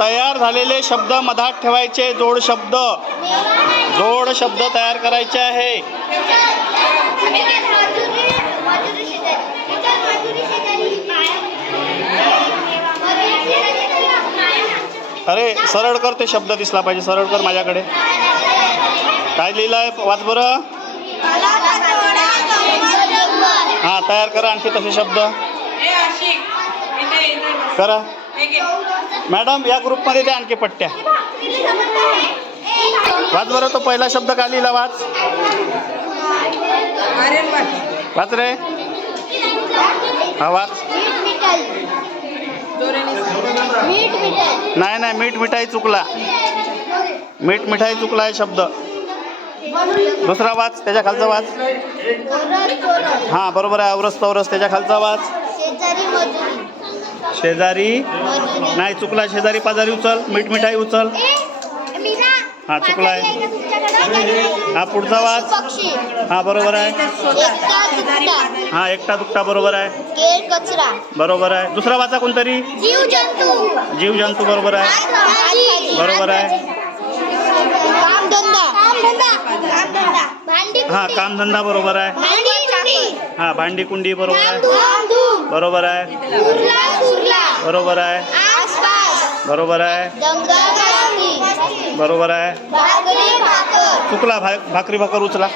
तयार झालेले शब्द मधात ठेवायचे. जोड शब्द तयार करायचे आहे. अरे सरळ कर, ते शब्द दिसला पाहिजे. सरळ कर माझ्याकडे. काय लिहिलंय वाच बरं. हां तयार करा आणखी तसे शब्द करा. मॅडम या ग्रुपमध्ये द्या आणखी पट्ट्या. वाच बरं, तो पहिला शब्द काय लिहिला वाच. वाच रे. हा वाच. नाही मीठ मिठाई चुकला. मीठ मिठाई चुकला आहे शब्द. दुसरा वाच, त्याच्या खालचा वाच. हां बरोबर आहे. औरस तौरस त्याच्या खालचा वाच. शेजारी नाही चुकला. शेजारी पाजारी उचल. मीठ मिठाई उचल. हा चुकला आहे. हा पुढचा वाच. हा बरोबर आहे. हा एकटा दुकटा बरोबर आहे. बरोबर आहे. दुसरा वाचा कोणतरी. जीव जंतू बरोबर आहे. बरोबर आहे. हा कामधंदा बरोबर आहे. हा भांडी कुंडी बरोबर आहे. बरोबर आहे. बरोबर आहे. बरोबर आहे. बरोबर आहे. चुकला. भाकरी भाकर उचला.